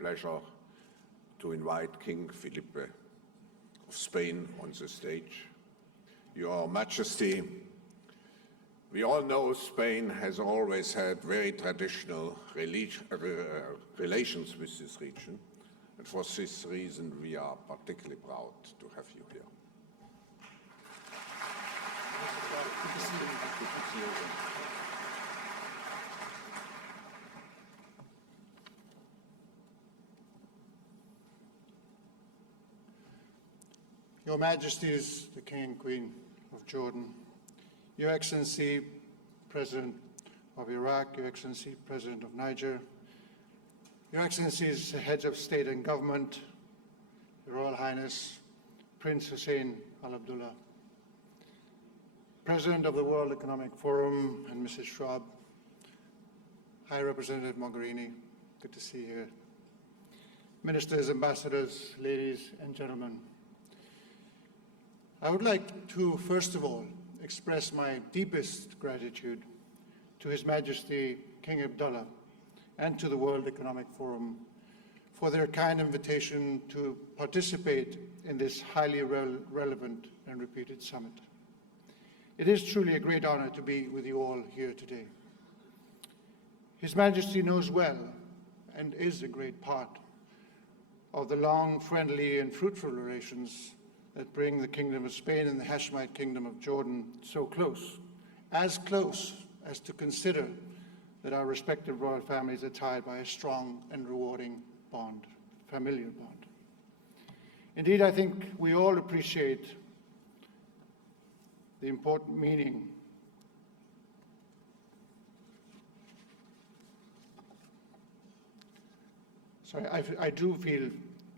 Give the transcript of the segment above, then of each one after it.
pleasure to invite King Felipe of Spain on the stage. Your Majesty, we all know Spain has always had very traditional relations with this region, and for this reason we are particularly proud to have you here. Your Majesties, the King and Queen of Jordan, Your Excellency, President of Iraq, Your Excellency, President of Niger, Your Excellencies, Heads of State and Government, Your Royal Highness, Prince Hussein Al Abdullah, President of the World Economic Forum, and Mrs. Schwab, High Representative Mogherini, good to see you here, Ministers, Ambassadors, ladies and gentlemen. I would like to, first of all, express my deepest gratitude to His Majesty King Abdullah and to the World Economic Forum for their kind invitation to participate in this highly relevant and repeated summit. It is truly a great honor to be with you all here today. His Majesty knows well and is a great part of the long, friendly and fruitful relations that bring the Kingdom of Spain and the Hashemite Kingdom of Jordan so close as to consider that our respective royal families are tied by a strong and rewarding bond, familiar bond. Indeed, I think we all appreciate the important meaning I do feel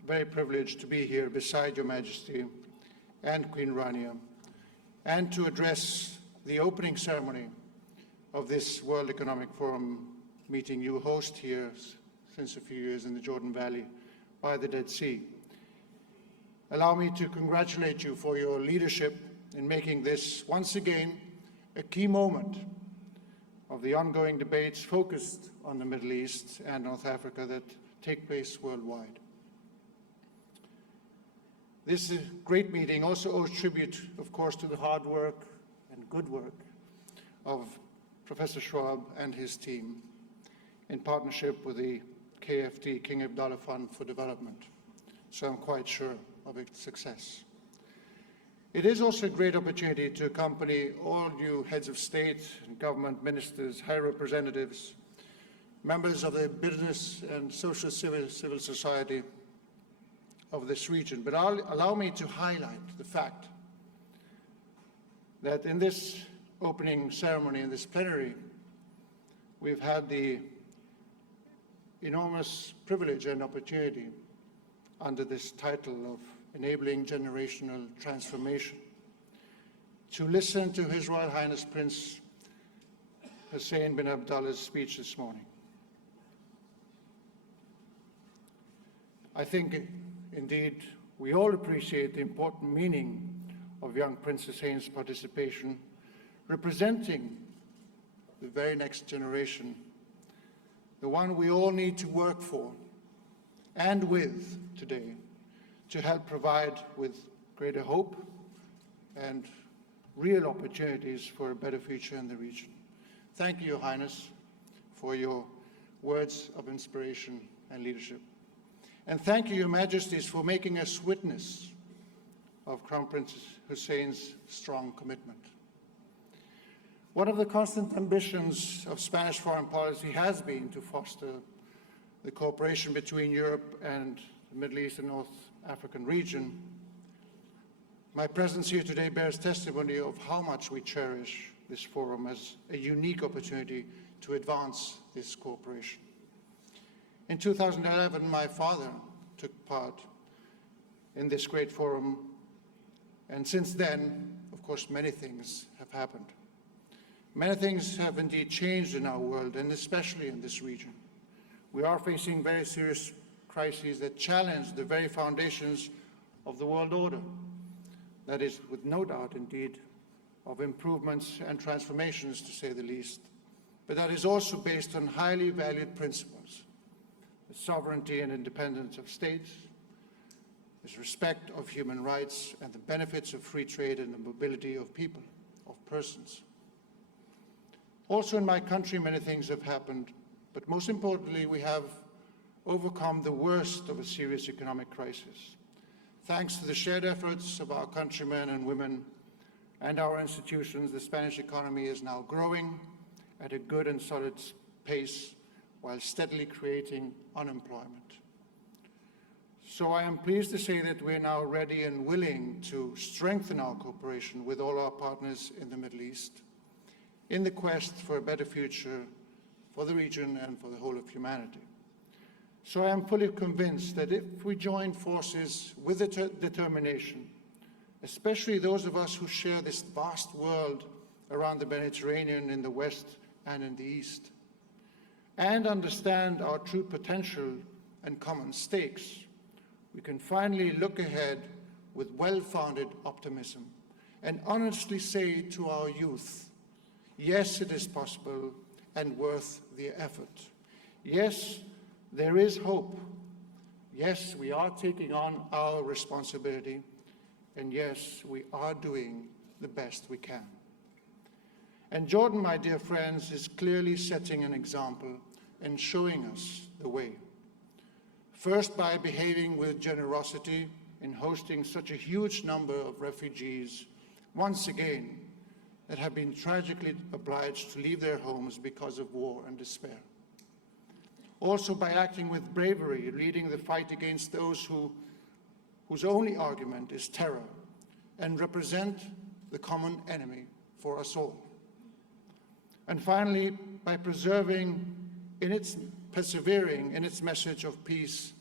very privileged to be here beside Your Majesty and Queen Rania, and to address the opening ceremony of this World Economic Forum meeting you host here since a few years in the Jordan Valley by the Dead Sea. Allow me to congratulate you for your leadership in making this, once again, a key moment of the ongoing debates focused on the Middle East and North Africa that take place worldwide. This great meeting also owes tribute, of course, to the hard work and good work of Professor Schwab and his team in partnership with the KFD, King Abdullah Fund for Development. So I'm quite sure of its success. It is also a great opportunity to accompany all you heads of state and government, ministers, high representatives, members of the business and social civil society of this region. But allow me to highlight the fact that in this opening ceremony, in this plenary, we've had the enormous privilege and opportunity under this title of Enabling Generational Transformation to listen to His Royal Highness Prince Hussein bin Abdullah's speech this morning. I think, indeed, we all appreciate the important meaning of young Prince Hussein's participation, representing the very next generation, the one we all need to work for and with today to help provide with greater hope and real opportunities for a better future in the region. Thank you, Your Highness, for your words of inspiration and leadership. And thank you, Your Majesties, for making us witness of Crown Prince Hussein's strong commitment. One of the constant ambitions of Spanish foreign policy has been to foster the cooperation between Europe and the Middle East and North African region. My presence here today bears testimony of how much we cherish this forum as a unique opportunity to advance this cooperation. In 2011, my father took part in this great forum, and since then, of course, many things have happened. Many things have indeed changed in our world, and especially in this region. We are facing very serious crises that challenge the very foundations of the world order. That is, with no doubt, indeed, of improvements and transformations, to say the least, but that is also based on highly valued principles. the sovereignty and independence of states, is respect of human rights and the benefits of free trade and the mobility of people, of persons. Also in my country, many things have happened, but most importantly, we have overcome the worst of a serious economic crisis. Thanks to the shared efforts of our countrymen and women and our institutions, the Spanish economy is now growing at a good and solid pace while steadily creating unemployment. So I am pleased to say that we are now ready and willing to strengthen our cooperation with all our partners in the Middle East in the quest for a better future for the region and for the whole of humanity. So I am fully convinced that if we join forces with determination, especially those of us who share this vast world around the Mediterranean in the West and in the East, and understand our true potential and common stakes, we can finally look ahead with well-founded optimism and honestly say to our youth, yes, it is possible and worth the effort. Yes, there is hope. Yes, we are taking on our responsibility. And yes, we are doing the best we can. And Jordan, my dear friends, is clearly setting an example and showing us the way. First, by behaving with generosity in hosting such a huge number of refugees, once again, that have been tragically obliged to leave their homes because of war and despair. Also by acting with bravery, leading the fight against those whose only argument is terror and represent the common enemy for us all. And finally, by persevering in its message of peace,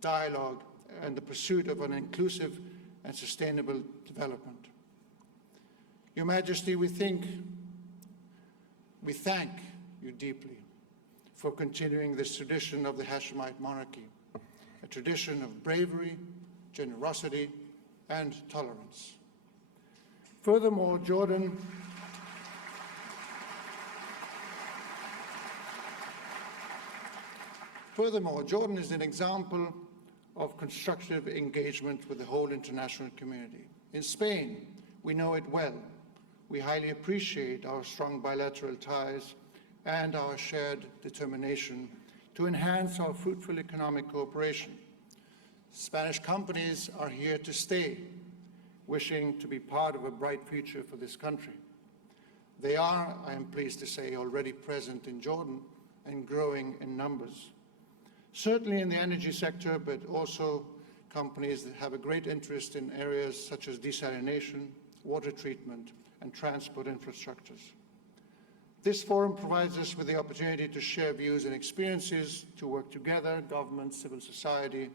dialogue, and the pursuit of an inclusive and sustainable development. Your Majesty, we thank you deeply for continuing this tradition of the Hashemite monarchy, a tradition of bravery, generosity, and tolerance. Furthermore, Jordan is an example of constructive engagement with the whole international community. In Spain, we know it well. We highly appreciate our strong bilateral ties and our shared determination to enhance our fruitful economic cooperation. Spanish companies are here to stay, wishing to be part of a bright future for this country. They are, I am pleased to say, already present in Jordan and growing in numbers. Certainly in the energy sector, but also companies that have a great interest in areas such as desalination, water treatment, and transport infrastructures. This forum provides us with the opportunity to share views and experiences, to work together, government, civil society,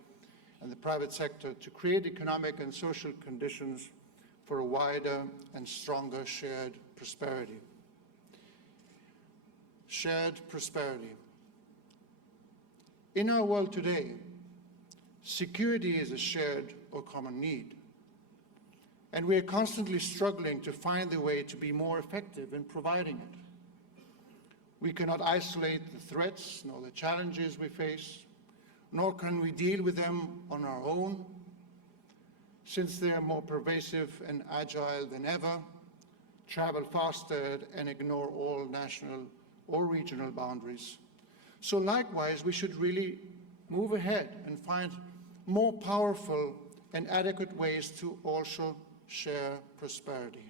and the private sector, to create economic and social conditions for a wider and stronger shared prosperity. Shared prosperity. In our world today, security is a shared or common need. And we are constantly struggling to find the way to be more effective in providing it. We cannot isolate the threats nor the challenges we face, nor can we deal with them on our own, since they are more pervasive and agile than ever, travel faster and ignore all national or regional boundaries. So likewise, we should really move ahead and find more powerful and adequate ways to also share prosperity.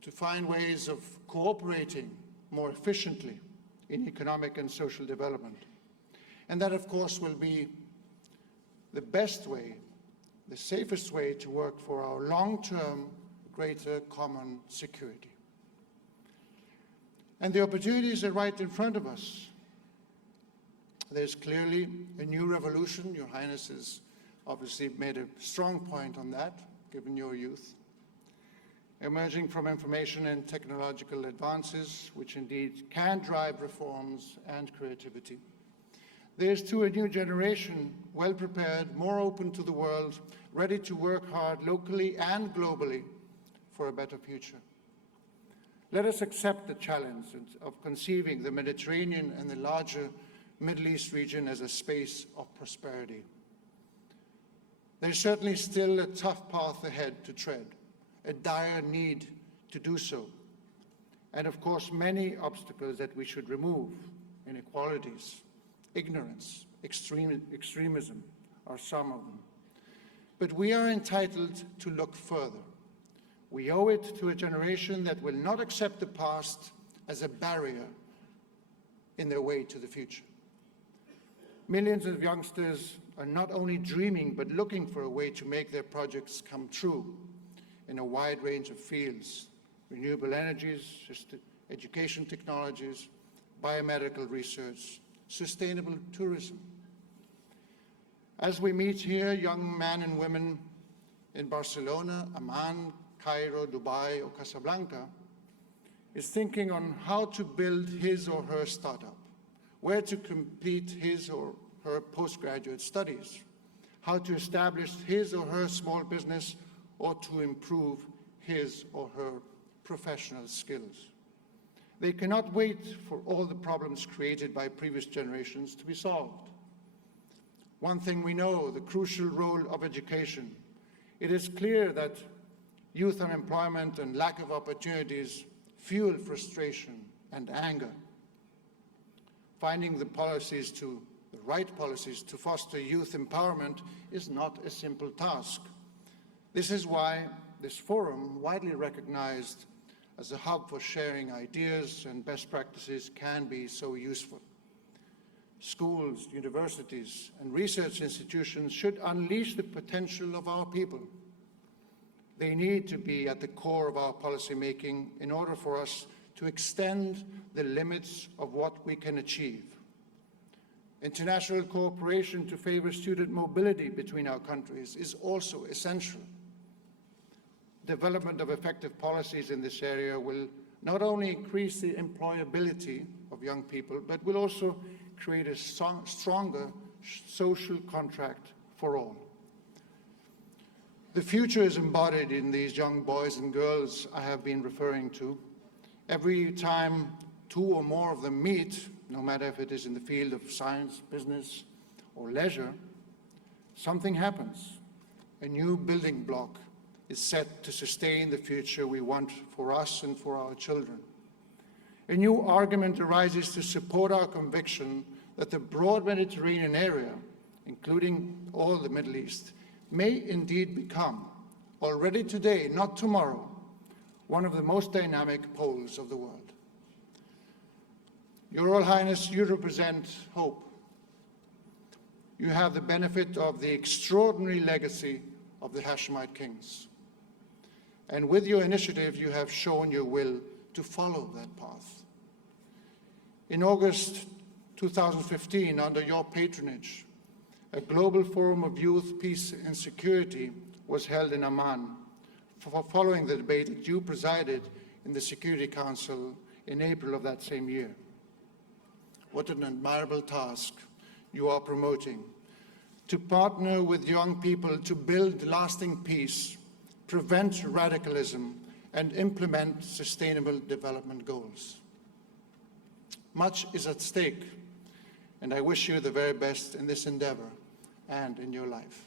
To find ways of cooperating more efficiently in economic and social development. And that, of course, will be the best way, the safest way to work for our long-term greater common security. And the opportunities are right in front of us. There's clearly a new revolution. Your Highness has obviously made a strong point on that, given your youth. Emerging from information and technological advances, which indeed can drive reforms and creativity. There's too a new generation, well prepared, more open to the world, ready to work hard locally and globally for a better future. Let us accept the challenge of conceiving the Mediterranean and the larger Middle East region as a space of prosperity. There is certainly still a tough path ahead to tread, a dire need to do so, and of course many obstacles that we should remove: inequalities, ignorance, extremism are some of them. But we are entitled to look further. We owe it to a generation that will not accept the past as a barrier in their way to the future. Millions of youngsters are not only dreaming, but looking for a way to make their projects come true in a wide range of fields: renewable energies, education technologies, biomedical research, sustainable tourism. As we meet here, young men and women in Barcelona, Amman, Cairo, Dubai, or Casablanca is thinking on how to build his or her startup, where to complete his or her postgraduate studies, how to establish his or her small business, or to improve his or her professional skills. They cannot wait for all the problems created by previous generations to be solved. One thing we know: the crucial role of education. It is clear that youth unemployment and lack of opportunities fuel frustration and anger. Finding the right policies to foster youth empowerment is not a simple task. This is why this forum, widely recognized as a hub for sharing ideas and best practices, can be so useful. Schools, universities, and research institutions should unleash the potential of our people. They need to be at the core of our policy making in order for us to extend the limits of what we can achieve. International cooperation to favor student mobility between our countries is also essential. Development of effective policies in this area will not only increase the employability of young people, but will also create a stronger social contract for all. The future is embodied in these young boys and girls I have been referring to. Every time two or more of them meet, no matter if it is in the field of science, business, or leisure, something happens. A new building block is set to sustain the future we want for us and for our children. A new argument arises to support our conviction that the broad Mediterranean area, including all the Middle East, may indeed become, already today, not tomorrow, one of the most dynamic poles of the world. Your Royal Highness, you represent hope. You have the benefit of the extraordinary legacy of the Hashemite kings. And with your initiative, you have shown your will to follow that path. In August 2015, under your patronage, a global forum of youth, peace and security was held in Amman, following the debate that you presided in the Security Council in April of that same year. What an admirable task you are promoting: to partner with young people to build lasting peace, prevent radicalism, and implement sustainable development goals. Much is at stake, and I wish you the very best in this endeavor and in your life.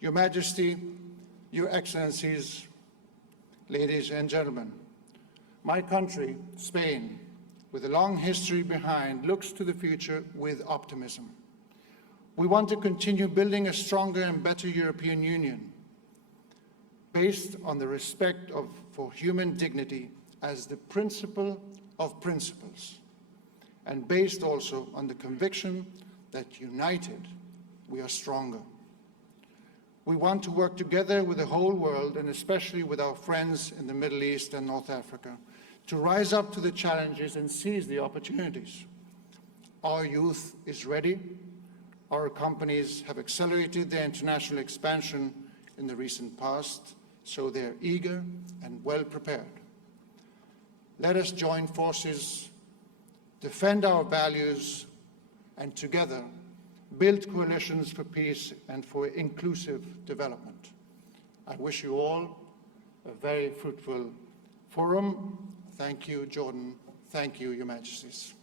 Your Majesty, Your Excellencies, ladies and gentlemen, my country, Spain, with a long history behind, looks to the future with optimism. We want to continue building a stronger and better European Union based on the respect for human dignity as the principle of principles, and based also on the conviction that united we are stronger. We want to work together with the whole world, and especially with our friends in the Middle East and North Africa, to rise up to the challenges and seize the opportunities. Our youth is ready. Our companies have accelerated their international expansion in the recent past, so they're eager and well prepared. Let us join forces, defend our values, and together build coalitions for peace and for inclusive development. I wish you all a very fruitful forum Thank you, Jordan. Thank you, Your Majesties.